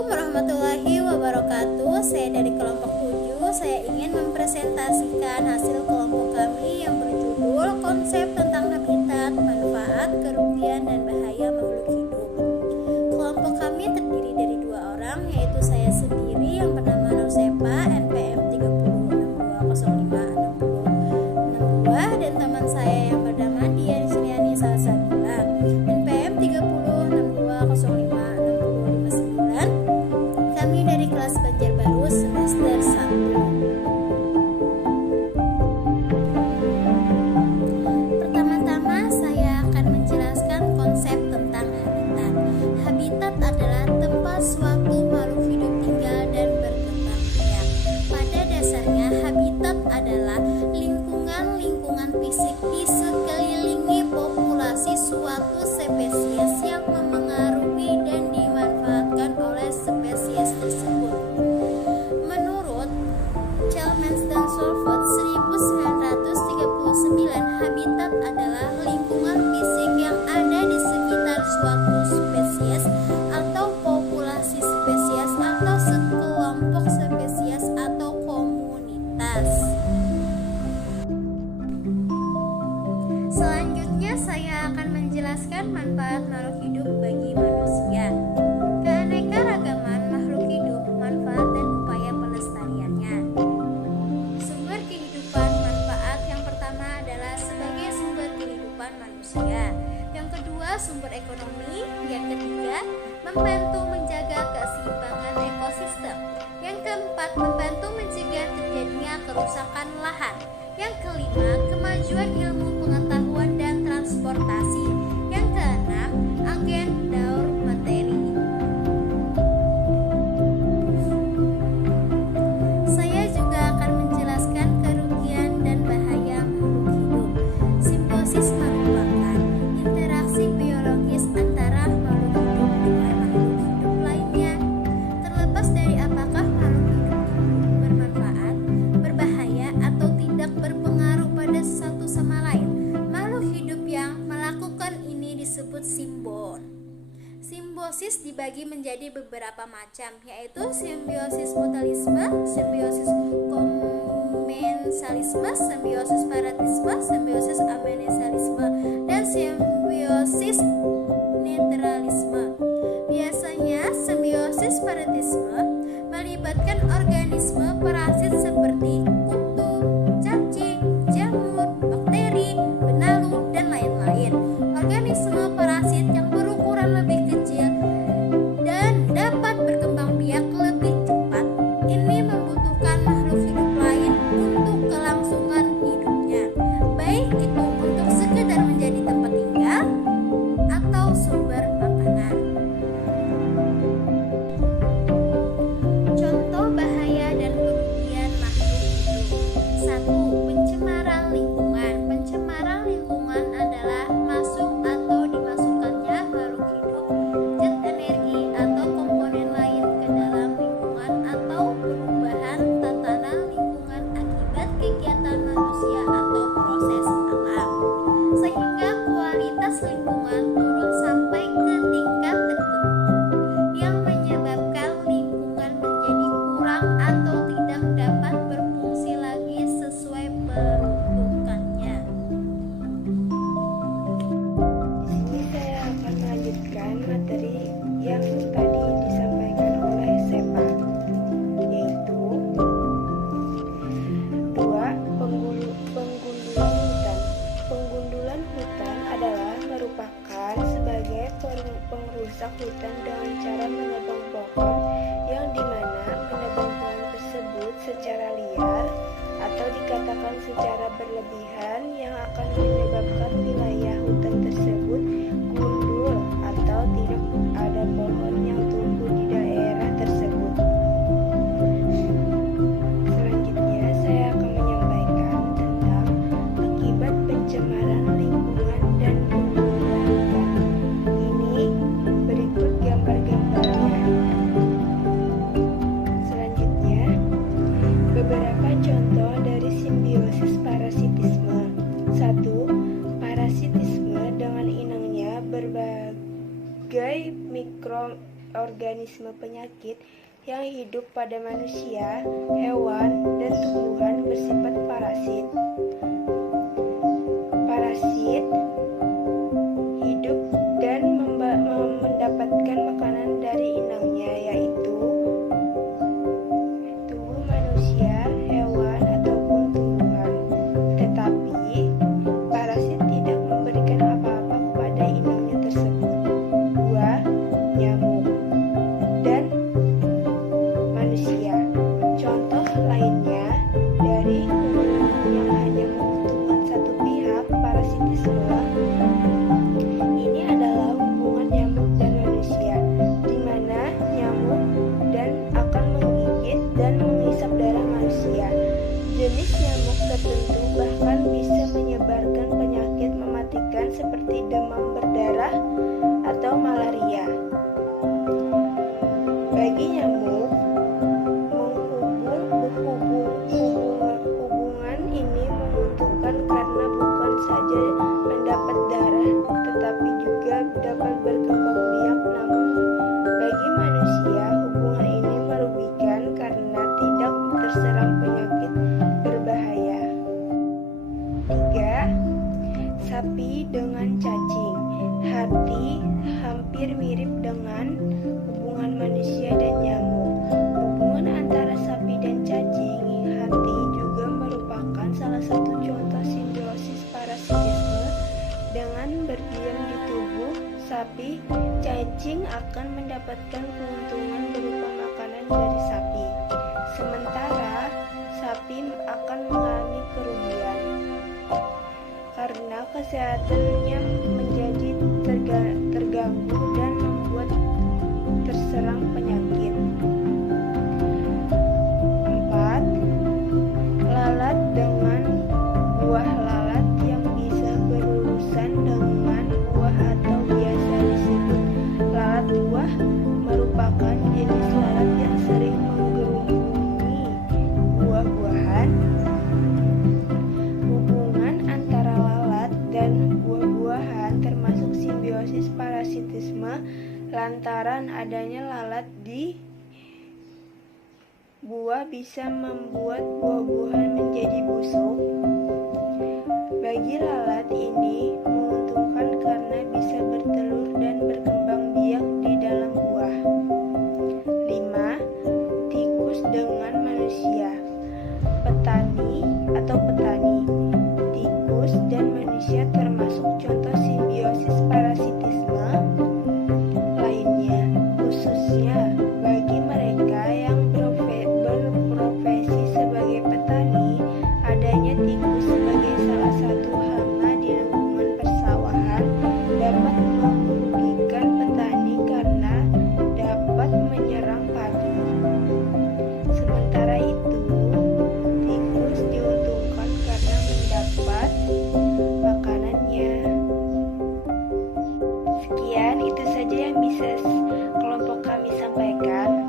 Assalamualaikum warahmatullahi wabarakatuh. Saya dari kelompok 7. Saya ingin mempresentasikan hasil kelompok kami yang berjudul Konsep tentang Habitat, Manfaat, Kerugian, dan Bahaya Makhluk Hidup. Kelompok kami terdiri dari 2 orang, yaitu saya sendiri yang bernama Nur Sepa, NPM 30656062, dan teman saya yang bernama Dian Suryani Salsabila, NPM 3062056059. Kami dari kelas Banjarbaru semester 1. Pertama-tama saya akan menjelaskan konsep tentang habitat. Habitat adalah tempat suatu makhluk hidup tinggal dan berkembang biak. Pada dasarnya habitat adalah lingkungan fisik di sekelilingi populasi suatu spesies yang memengaruhi dan dimanfaatkan oleh spesies tersebut. Menurut Chalmers dan Salford 1939, habitat adalah lingkungan fisik yang ada di sekitar suatu spesies atau populasi spesies atau sekelompok spesies atau komunitas. Selanjutnya saya akan menjelaskan manfaat makhluk hidup bagi manusia. Keanekaragaman makhluk hidup, manfaat dan upaya pelestariannya. Sumber kehidupan, manfaat yang pertama adalah sebagai sumber kehidupan manusia. Yang kedua, sumber ekonomi. Yang ketiga, membantu menjaga keseimbangan ekosistem. Yang keempat, membantu mencegah terjadinya kerusakan lahan. Yang kelima, kemajuan ilmu pengetahuan dan transportasi. Yang keenam, agen daur materi. Saya juga akan menjelaskan kerugian dan bahaya makhluk hidup. Simbiosis merupakan interaksi biologis antara makhluk hidup dengan makhluk hidup lainnya. Terlepas dari apakah makhluk hidup itu bermanfaat, berbahaya, atau tidak berpengaruh pada satu sama lain, makhluk hidup yang melakukan ini disebut simbiosis. Simbiosis dibagi menjadi beberapa macam, yaitu simbiosis mutualisme, simbiosis komensalisme, simbiosis paratisme, simbiosis amenisalisme, dan simbiosis netralisme. Biasanya simbiosis paratisme melibatkan organisme parasit seperti kutu, cacing, jamur, bakteri, benalu, dan lain-lain. Organisme parasit yang berukuran lebih kecil dan dapat berkembang biak lebih cepat. Ini membutuhkan makhluk hidup lain untuk kelangsungan hidupnya, baik itu untuk sekedar menjadi tempat tinggal atau sumber makanan. Contoh bahaya dan kerugian makhluk hidup. 1. Pencemaran lingkungan. Pencemaran lingkungan adalah masuk atau dimasukkannya makhluk hidup, zat energi atau komponen lain ke dalam lingkungan atau perubahan tatanan lingkungan akibat kegiatan manusia atau proses alam, sehingga kualitas lingkungan turun sampai ke tingkat tertentu yang menyebabkan lingkungan menjadi kurang atau tidak dapat berfungsi lagi sesuai peruntukannya. Di sini saya akan melanjutkan materi yang tadi disampaikan oleh Sepa, yaitu 2. Penggundulan hutan. Penggundulan hutan adalah merupakan sebagai pengrusak hutan dengan cara menebang pohon, yang dimana menebang pohon tersebut secara liar atau dikatakan secara berlebihan yang akan menyebabkan wilayah hutan tersebut gundul atau tidak ada pohon yang tumbuh di daerah tersebut. Selanjutnya saya akan menyampaikan tentang akibat pencemaran lingkungan dan penggundulan hutan. Ini berikut gambar-gambarnya. Selanjutnya, beberapa contoh dari simbiosis parasitisme. 1. Parasitisme dengan inangnya berbagai mikroorganisme microrganisme penyakit yang hidup pada manusia, hewan, dan tumbuhan bersifat parasit. Parasit hidup dan mendapatkan makanan dari inangnya, yaitu tubuh manusia, hewan, ataupun tumbuhan. Tetapi parasit tidak memberikan apa-apa kepada inangnya tersebut. 2. Nyamuk dan manusia. Contoh lainnya dari hubungan yang hanya menguntungkan satu pihak, parasitisme. Ini adalah hubungan nyamuk dan manusia, di mana nyamuk dan akan menggigit dan menghisap darah manusia. Jenis nyamuk tertentu bahkan bisa menyebarkan penyakit mematikan seperti demam berdarah atau malaria. Bagi nyamuk, hubungan ini menguntungkan karena bukan saja mendapat darah, tetapi juga dapat berkembang biak. Namun, bagi manusia, hubungan ini merugikan karena tidak terserang penyakit berbahaya. 3. Sapi dengan cacing. Hampir mirip dengan hubungan manusia dan nyamuk. Hubungan antara sapi dan cacing hati juga merupakan salah satu contoh simbiosis parasitisme. Dengan berdiam di tubuh sapi, cacing akan mendapatkan keuntungan berupa makanan dari sapi. Sementara sapi akan mengalami kerugian karena kesehatannya menjadi terganggu dan membuat terserang penyakit. 4. Lalat dengan buah. Lalat yang bisa berurusan dengan buah atau biasa disebut lalat buah merupakan jenis lalat yang sering menggerumuni buah-buahan. Hubungan antara lalat dan buah-buahan termasuk simbiosis parasitisme lantaran adanya lalat di buah bisa membuat buah-buahan menjadi busuk. Bagi lalat ini menguntungkan karena bisa bertelur dan berkembang biak di dalam buah. 5. Tikus dengan manusia. Petani. Tikus dan manusia termasuk contoh simbiosis parasitisme lainnya, khususnya bagi mereka yang berprofesi sebagai petani. Adanya tikus sebagai salah satu hama di lingkungan persawahan dapat merugikan petani karena dapat menyerang padi. Sementara itu, tikus diuntungkan karena mendapat makanannya. Sekian, itu saja yang bisa kelompok kami sampaikan.